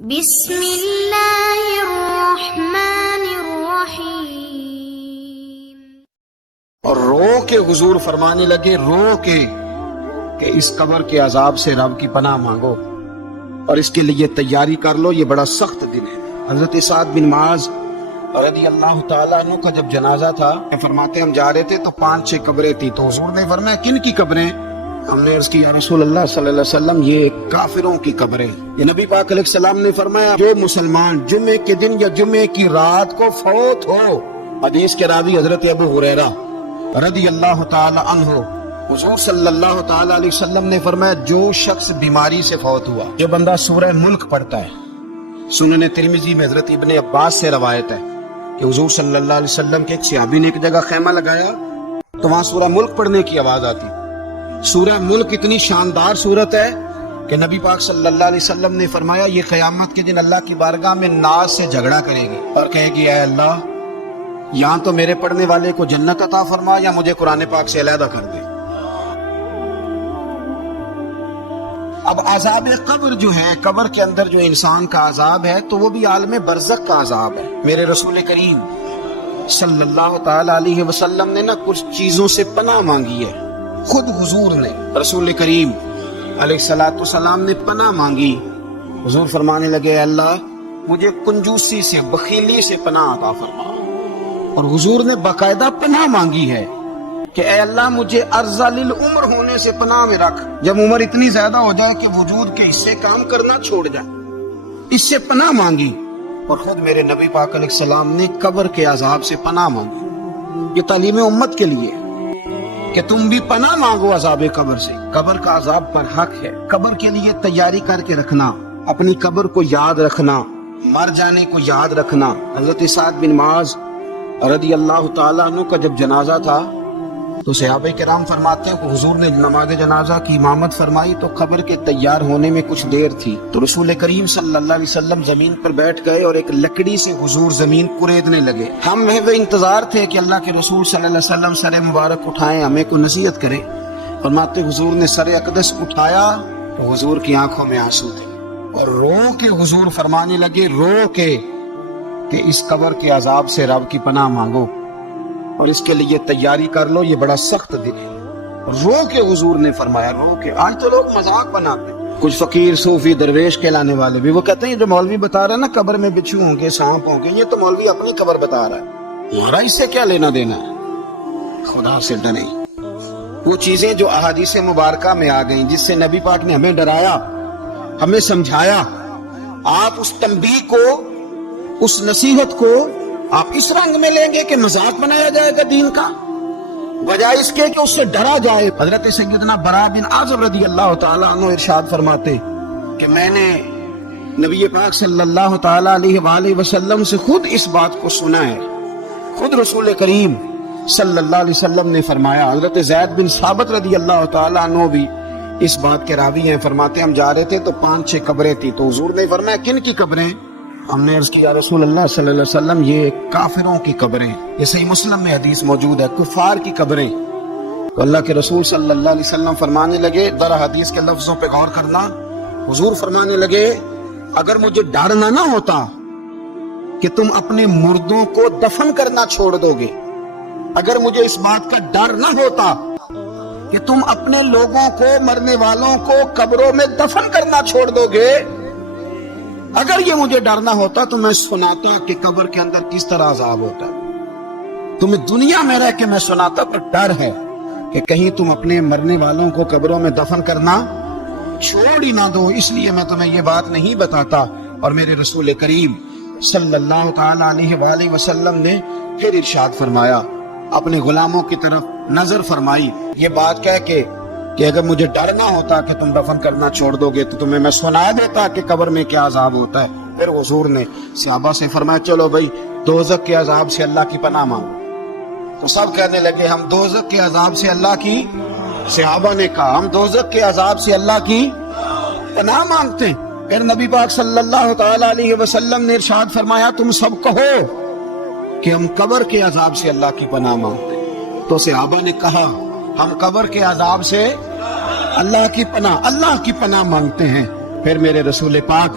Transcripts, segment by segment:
بسم اللہ الرحمن الرحیم۔ اور رو کے حضور فرمانے لگے، رو کے کہ اس قبر کے عذاب سے رب کی پناہ مانگو اور اس کے لیے تیاری کر لو، یہ بڑا سخت دن ہے۔ حضرت سعد بن معاذ رضی اللہ تعالیٰ عنہ کا جب جنازہ تھا، فرماتے ہم جا رہے تھے تو 5-6 قبریں تھی، تو حضور نے فرمایا کن کی قبریں؟ ہم نے عرض کی یا رسول اللہ صلی اللہ علیہ وسلم یہ کافروں کی قبریں۔ یہ نبی پاک علیہ السلام نے فرمایا جو مسلمان جمعے کے دن یا جمعے کی رات کو فوت ہو، حدیث کے راوی حضرت ابو ہریرہ رضی اللہ تعالی عنہ، حضور صلی اللہ تعالی علیہ وسلم نے فرمایا جو شخص بیماری سے فوت ہوا، یہ بندہ سورہ ملک پڑھتا ہے۔ سنن ترمذی میں حضرت ابن عباس سے روایت ہے کہ حضور صلی اللہ علیہ وسلم کے ایک صحابی نے ایک جگہ خیمہ لگایا تو وہاں سورہ ملک پڑھنے کی آواز آتی۔ سورہ ملک اتنی شاندار سورت ہے کہ نبی پاک صلی اللہ علیہ وسلم نے فرمایا یہ قیامت کے دن اللہ کی بارگاہ میں ناز سے جھگڑا کرے گی اور کہے گی اے اللہ یہاں تو میرے پڑھنے والے کو جنت عطا فرما یا مجھے قرآن پاک سے علیحدہ کر دے۔ اب عذاب قبر جو ہے، قبر کے اندر جو انسان کا عذاب ہے تو وہ بھی عالم برزخ کا عذاب ہے۔ میرے رسول کریم صلی اللہ تعالی علیہ وسلم نے نا کچھ چیزوں سے پناہ مانگی ہے، خود حضور نے، رسول کریم علیہ السلام نے پناہ مانگی۔ حضور فرمانے لگے اے اللہ مجھے کنجوسی سے، بخیلی سے پناہ عطا فرما، اور حضور نے باقاعدہ پناہ مانگی ہے کہ اے اللہ مجھے ارذل العمر ہونے سے پناہ میں رکھ، جب عمر اتنی زیادہ ہو جائے کہ وجود کے حصے کام کرنا چھوڑ جائے، اس سے پناہ مانگی۔ اور خود میرے نبی پاک علیہ السلام نے قبر کے عذاب سے پناہ مانگی۔ یہ تعلیم امت کے لیے کہ تم بھی پناہ مانگو عذاب قبر سے۔ قبر کا عذاب پر حق ہے، قبر کے لیے تیاری کر کے رکھنا، اپنی قبر کو یاد رکھنا، مر جانے کو یاد رکھنا۔ حضرت سعد بن معاذ رضی اللہ تعالیٰ عنہ کا جب جنازہ تھا تو صحابہ کرام فرماتے ہیں کہ حضور نے نماز جنازہ کی امامت فرمائی تو قبر کے تیار ہونے میں کچھ دیر تھی، تو رسول کریم صلی اللہ علیہ وسلم زمین پر بیٹھ گئے اور ایک لکڑی سے حضور زمین کوریدنے لگے۔ ہم محض انتظار تھے کہ اللہ کے رسول صلی اللہ علیہ وسلم سر مبارک اٹھائیں، ہمیں کو نصیحت کریں۔ فرماتے حضور نے سر اقدس اٹھایا تو حضور کی آنکھوں میں آنسو تھے، اور رو کے حضور فرمانے لگے، رو کے کہ اس قبر کے عذاب سے رب کی پناہ مانگو اور اس کے لیے تیاری کر لو، یہ بڑا سخت دن ہے۔ رو کے حضور نے فرمایا، رو کے۔ آج تو لوگ مذاق بناتے ہیں، کچھ فقیر صوفی درویش کہلانے والے بھی، وہ کہتے ہیں جو مولوی بتا رہا ہے نا قبر میں بچھو ہوں گے، سانپ ہوں گے، یہ تو مولوی اپنی قبر بتا رہا ہے، ہمارا اس سے کیا لینا دینا ہے؟ خدا سے ڈریں۔ وہ چیزیں جو احادیث مبارکہ میں آ گئیں، جس سے نبی پاک نے ہمیں ڈرایا، ہمیں سمجھایا، آپ اس تنبیہ کو، اس نصیحت کو آپ اس رنگ میں لیں گے کہ مذاق بنایا جائے گا دین کا، بجائے اس کے کہ اس سے ڈرا جائے۔ حضرت سیدنا براء بن عازب رضی اللہ تعالیٰ عنہ ارشاد فرماتے کہ میں نے نبی پاک صلی اللہ تعالیٰ علیہ وآلہ وسلم سے خود اس بات کو سنا ہے، خود رسول کریم صلی اللہ علیہ وسلم نے فرمایا۔ حضرت زید بن ثابت رضی اللہ تعالیٰ عنہ بھی اس بات کے راوی ہیں، فرماتے ہم جا رہے تھے تو 5-6 قبریں تھی، تو حضور نے فرمایا کن کی قبریں؟ ہم نے عرض کیا رسول اللہ صلی اللہ علیہ وسلم یہ کافروں کی قبریں، یہ صحیح مسلم میں حدیث موجود ہے، کفار کی قبریں۔ تو اللہ کے رسول صلی اللہ علیہ وسلم فرمانے لگے، در حدیث کے لفظوں پہ غور کرنا، حضور فرمانے لگے اگر مجھے ڈر نہ ہوتا کہ تم اپنے مردوں کو دفن کرنا چھوڑ دو گے، اگر مجھے اس بات کا ڈر نہ ہوتا کہ تم اپنے لوگوں کو، مرنے والوں کو قبروں میں دفن کرنا چھوڑ دو گے، اگر یہ مجھے ڈر نہ ہوتا تو میں سناتا کہ قبر کے اندر کس طرح عذاب ہوتا ہے۔ تمہیں دنیا میں رہ کے میں سناتا، پر ڈر ہے کہ کہیں تم اپنے مرنے والوں کو قبروں میں دفن کرنا چھوڑ ہی نہ دو، اس لیے میں تمہیں یہ بات نہیں بتاتا۔ اور میرے رسول کریم صلی اللہ تعالی علیہ وآلہ وسلم نے پھر ارشاد فرمایا، اپنے غلاموں کی طرف نظر فرمائی، یہ بات کہہ کے کہ اگر مجھے ڈر نہ ہوتا کہ تم دفن کرنا چھوڑ دو گے تو تمہیں میں سنا دیتا کہ قبر میں کیا عذاب ہوتا ہے۔ پھر حضور نے صحابہ سے فرمایا چلو بھائی دوزخ کے عذاب سے اللہ کی پناہ مانگو، تو سب کہنے لگے ہم دوزخ کے عذاب سے اللہ کی، صحابہ نے کہا ہم دوزخ کے عذاب سے اللہ کی پناہ مانگتے ہیں۔ پھر نبی پاک صلی اللہ تعالی علیہ وسلم نے ارشاد فرمایا تم سب کہو کہ ہم قبر کے عذاب سے اللہ کی پناہ مانگتے ہیں، تو صحابہ نے کہا ہم قبر کے عذاب سے اللہ کی پناہ مانگتے ہیں۔ پھر میرے رسول پاک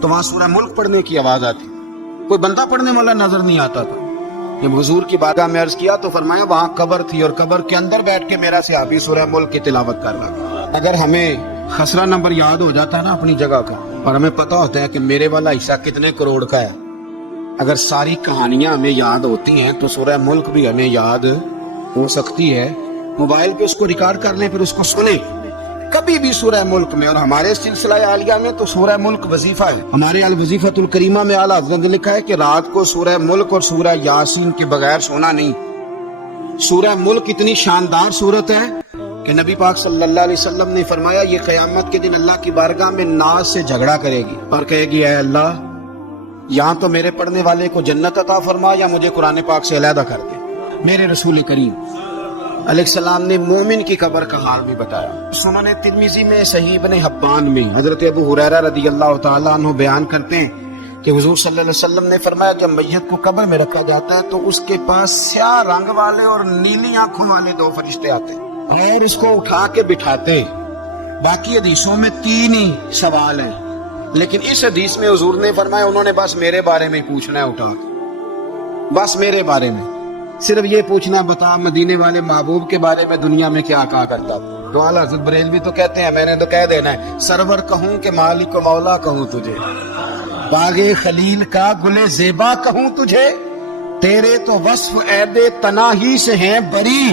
تو وہاں سورہ ملک پڑھنے کی آواز آتی، کوئی بندہ پڑھنے والا نظر نہیں آتا تھا۔ جب حضور کی بارگاہ میں عرض کیا تو فرمایا وہاں قبر تھی اور قبر کے اندر بیٹھ کے میرا صحابی سورہ ملک کی تلاوت کر رہا تھا۔ اگر ہمیں خسرہ نمبر یاد ہو جاتا ہے نا اپنی جگہ کا، اور ہمیں پتا ہوتا ہے کہ میرے والا حصہ کتنے کروڑ کا ہے، اگر ساری کہانیاں ہمیں یاد ہوتی ہیں تو سورہ ملک بھی ہمیں یاد ہو سکتی ہے۔ موبائل پہ اس کو ریکارڈ کر لیں، پھر اس کو سنیں کبھی بھی سورہ ملک میں۔ اور ہمارے سلسلہ عالیہ میں تو سورہ ملک وظیفہ ہے۔ ہمارے الوظیفۃ الکریمہ میں اعلیٰ حضرت نے لکھا ہے کہ رات کو سورہ ملک اور سورہ یاسین کے بغیر سونا نہیں۔ سورہ ملک اتنی شاندار سورت ہے کہ نبی پاک صلی اللہ علیہ وسلم نے فرمایا یہ قیامت کے دن اللہ کی بارگاہ میں ناز سے جھگڑا کرے گی اور کہے گی اے اللہ یہاں تو میرے پڑھنے والے کو جنت عطا فرما یا مجھے قرآن پاک سے علیحدہ کر دے۔ میرے رسول کریم علیہ السلام نے مومن کی قبر کا حال بھی بتایا۔ سنن ترمذی میں، صحیح ابن حبان میں حضرت ابو ہریرہ رضی اللہ تعالیٰ عنہ بیان کرتے ہیں کہ حضور صلی اللہ علیہ وسلم نے فرمایا جب میت کو قبر میں رکھا جاتا ہے تو اس کے پاس سیاہ رنگ والے اور نیلی آنکھوں والے دو فرشتے آتے ہیں اور اس کو اٹھا کے بٹھاتے ہیں۔ باقی حدیثوں میں 3 ہی سوال ہیں، لیکن اس حدیث میں حضور نے فرمایا انہوں نے بس میرے بارے میں پوچھنا ہے اٹھا کے، بس میرے بارے میں صرف یہ پوچھنا بتا مدینے والے محبوب کے بارے میں دنیا میں کیا کہا کرتا تھا۔ تو اعلیٰ حضرت بریلوی تو کہتے ہیں میں نے تو کہہ دینا ہے سرور کہوں کہ مالک و مولا کہوں تجھے، باغ خلیل کا گل زیبا کہوں تجھے، تیرے تو وصف عیب تناہی سے ہیں بری،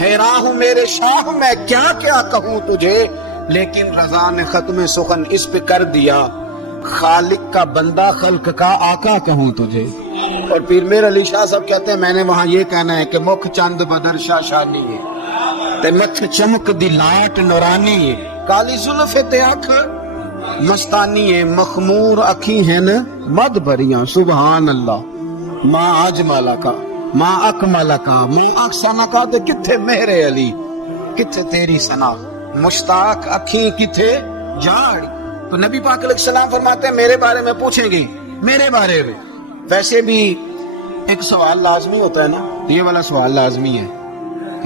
حیراں ہوں میرے شاہ میں کیا کیا کہوں تجھے، لیکن رضا نے ختم سخن اس پہ کر دیا، خالق کا بندہ خلق کا آقا کہوں تجھے۔ اور پیر میر علی شاہ صاحب کہتے ہیں میں نے وہاں یہ کہنا ہے کہ مکھ چند بدر شاہ شانی ہے تے متھ چمک دی لاٹ نورانی ہے، کالی زلف تے اکھ مستانی ہے، مخمور اکھی ہیں مد بھریاں، سبحان اللہ۔ ماں اجمل کا ماں اکمل کا ماں احسن کا تے کتھے میرے علی، کتھے تیری ثنا، مشتاق اکھی کتھے جاڑ۔ تو نبی پاک علیہ السلام فرماتے ہیں میرے بارے میں پوچھیں گے، میرے بارے میں۔ ویسے بھی ایک سوال لازمی ہوتا ہے نا، یہ والا سوال لازمی ہے،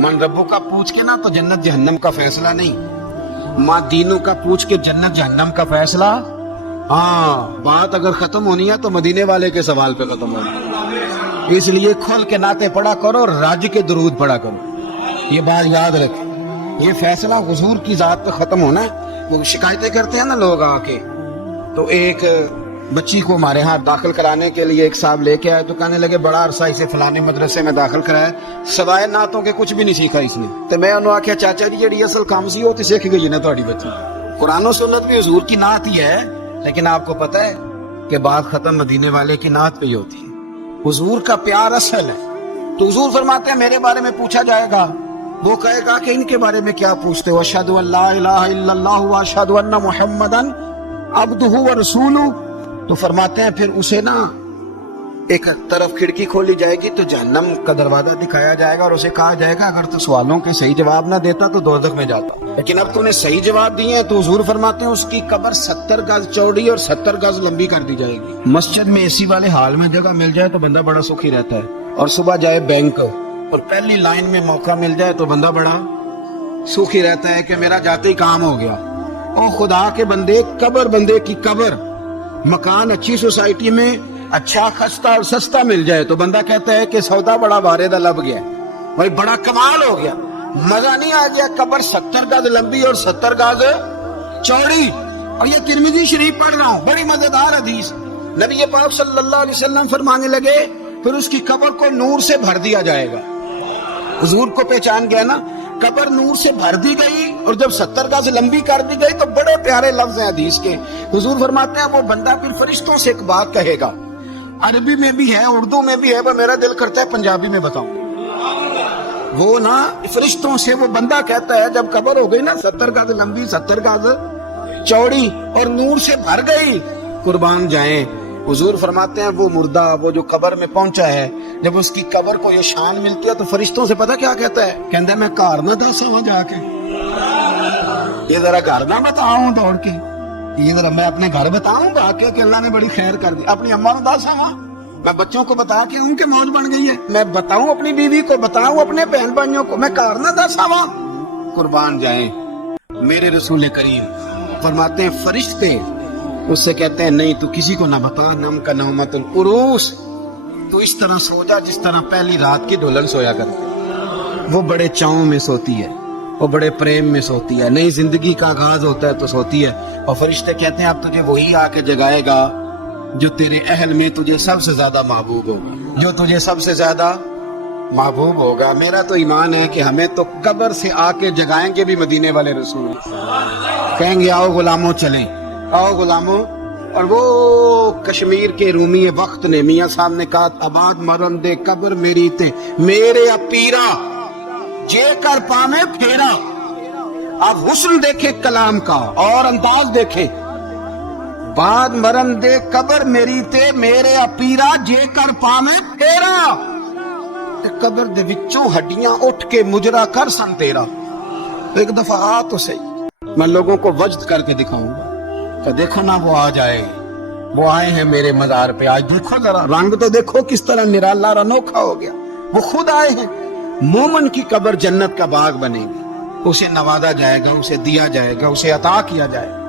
من ربو کا پوچھ کے نا تو جنت جہنم کا فیصلہ نہیں، ماں دینوں کا پوچھ کے جنت جہنم کا فیصلہ۔ ہاں بات اگر ختم ہونی ہے تو مدینے والے کے سوال پہ ختم ہونی ہے، اس لیے کھل کے نعتیں پڑھا کرو اور راج کے درود پڑھا کرو، یہ بات یاد رکھیں۔ یہ فیصلہ حضور کی ذات پہ ختم ہونا ہے۔ وہ شکایتیں کرتے ہیں نا لوگ آ کے، تو ایک بچی کو ہمارے ہاں داخل کرانے کے لیے ایک صاحب لے کے آئے تو کہنے لگے بڑا عرصہ اسے فلانے مدرسے میں داخل کرایا، سوائے نعتوں کے کچھ بھی نہیں سیکھا اس نے۔ تو میں انہوں نے آخیا چاچا جی جڑی اصل کام سی ہوتی سیکھ گئی نا تہاڈی بچی، قرآن و سنت بھی حضور کی نعت ہی ہے، لیکن آپ کو پتہ ہے کہ بات ختم مدینے والے کی نعت پہ ہی ہوتی ہے۔ حضور کا پیار اصل ہے، تو حضور فرماتے ہیں میرے بارے میں پوچھا جائے گا، وہ کہے گا کہ ان کے بارے میں کیا پوچھتے ہو، اشہد ان لا الہ الا اللہ واشہد ان محمدن عبدہ ورسولہ۔ تو فرماتے ہیں پھر اسے نا ایک طرف کھڑکی کھولی جائے گی تو جہنم کا دروازہ دکھایا جائے گا اور اسے کہا جائے گا اگر تو سوالوں کے صحیح جواب نہ دیتا تو دوزخ میں جاتا، لیکن اب تو نے صحیح جواب دیے ہیں۔ تو حضور فرماتے ہیں اس کی قبر 70 گز چوڑی اور 70 گز لمبی کر دی جائے گی۔ مسجد میں اے سی والے حال میں جگہ مل جائے تو بندہ بڑا سکھی رہتا ہے، اور صبح جائے بینک اور پہلی لائن میں موقع مل جائے تو بندہ بڑا سکھی رہتا ہے کہ میرا جاتے ہی کام ہو گیا۔ اور خدا کے بندے، قبر بندے کی قبر، مکان اچھی سوسائٹی میں اچھا خستہ اور سستا مل جائے تو بندہ کہتا ہے کہ سودا بڑا واردہ لب گیا، بھائی بڑا کمال ہو گیا، مزہ نہیں آ گیا۔ قبر 70 گز لمبی اور 70 گز چوڑی، اور یہ ترمذی شریف پڑھ رہا ہوں، بڑی مزیدار حدیث۔ نبی پاک صلی اللہ علیہ وسلم فرمانے لگے پھر اس کی قبر کو نور سے بھر دیا جائے گا۔ حضور کو پہچان گیا نا، قبر نور سے بھر دی گئی اور جب 70 گز لمبی کر دی گئی تو بڑے پیارے لفظ ہیں حدیث کے۔ حضور فرماتے ہیں وہ بندہ پھر فرشتوں سے ایک بات کہے گا، عربی میں بھی ہے اردو میں بھی ہے، وہ میرا دل کرتا ہے پنجابی میں بتاؤں۔ وہ نا فرشتوں سے وہ بندہ کہتا ہے جب قبر ہو گئی نا 70 گز لمبی 70 گز چوڑی اور نور سے بھر گئی، قربان جائیں، حضور فرماتے ہیں وہ مردہ وہ جو قبر میں پہنچا ہے جب اس کی قبر کو یہ شان ملتی ہے تو فرشتوں سے پتہ کیا کہتا ہے، کہتا ہے میں گھر نہ دساں جا کے، یہ ذرا گھر نہ بتاؤں دوڑ کے، یہ ذرا میں اپنے گھر بتاؤں گا کہ اللہ نے بڑی خیر کر دی، اپنی اماں کو دساں، میں بچوں کو بتا کے ان کے موج بن گئی ہے، میں بتاؤں اپنی بیوی کو، بتاؤں اپنے بہن بھائیوں کو، میں گھر نہ دساں، قربان جائیں۔ میرے رسول کریم فرماتے ہیں فرشتے اس سے کہتے ہیں نہیں تو کسی کو نہ بتا، نم کا نومت العروس، تو اس طرح سو جا جس طرح پہلی رات کی دلہن سویا کرتے۔ وہ بڑے چاؤں میں سوتی ہے، وہ بڑے پریم میں سوتی ہے، نئی زندگی کا آغاز ہوتا ہے تو سوتی ہے، اور فرشتے کہتے ہیں اب تجھے وہی آ کے جگائے گا جو تیرے اہل میں تجھے سب سے زیادہ محبوب ہوگا، جو تجھے سب سے زیادہ محبوب ہوگا۔ میرا تو ایمان ہے کہ ہمیں تو قبر سے آ کے جگائیں گے بھی مدینے والے رسول، کہیں گے آؤ غلاموں چلیں، آؤ غلاموں۔ اور وہ کشمیر کے رومی وقت نے میاں صاحب نے کہا آباد مرن دے قبر میری تے میرے اپیرا جے کر پامے پھیرا۔ آپ حسن دیکھیں کلام کا اور انداز دیکھیں، بعد مرن دے قبر میری تے میرے اپیرا جے کر پامے پھیرا، تے قبر دے وچوں ہڈیاں اٹھ کے مجرا کر سن تیرا۔ ایک دفعہ آ تو صحیح، میں لوگوں کو وجد کر کے دکھاؤں گا کہ دیکھو نا وہ آ جائے، وہ آئے ہیں میرے مزار پہ، آج دیکھو ذرا رنگ تو دیکھو کس طرح نرالا اور انوکھا ہو گیا، وہ خود آئے ہیں۔ مومن کی قبر جنت کا باغ بنے گی، اسے نوازا جائے گا، اسے دیا جائے گا، اسے عطا کیا جائے گا۔